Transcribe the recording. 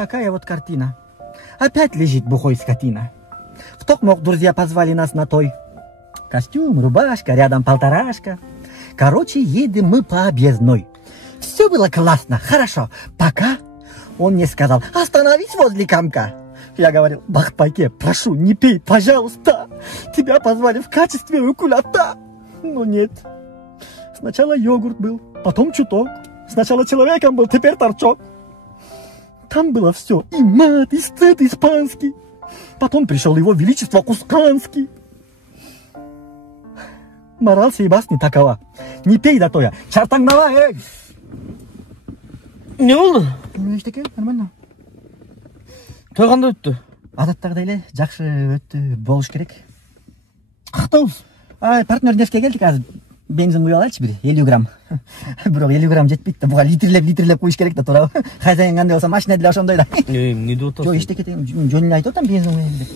такая вот картина. Опять лежит бухой скотина. В токмок друзья позвали нас на той. Костюм, рубашка, рядом полторашка. Короче, едем мы по объездной. Все было классно, хорошо, пока он мне сказал: остановись возле комка. Я говорил: Бахпайке, прошу, не пей, пожалуйста. Тебя позвали в качестве укулята. Но нет. Сначала йогурт был, потом чуток. Сначала человеком был, теперь торчок. Там было все, и мат, и стыд испанский. Потом пришел его величество Кусканский. Мораль сей басни такова: не пей до тоя, чартаңдала, эй! Не болды? Ештеке, нормально. Той қандай өтті? Адаттағыдай эле жакшы өттү, болуш керек. Каттабыз? Партнердешке келдик, азыр бензин куюп алайлычы, бир 50 грамм. Бирок 50 грамм жетпейт да, буга литрлеп куюш керек да, туурабы? Хозяин кандай болсо машина деле ошондой да. Эмне деп атасың? Жок, эчтеке жөнүн айтып атам, бензин куяйын деп.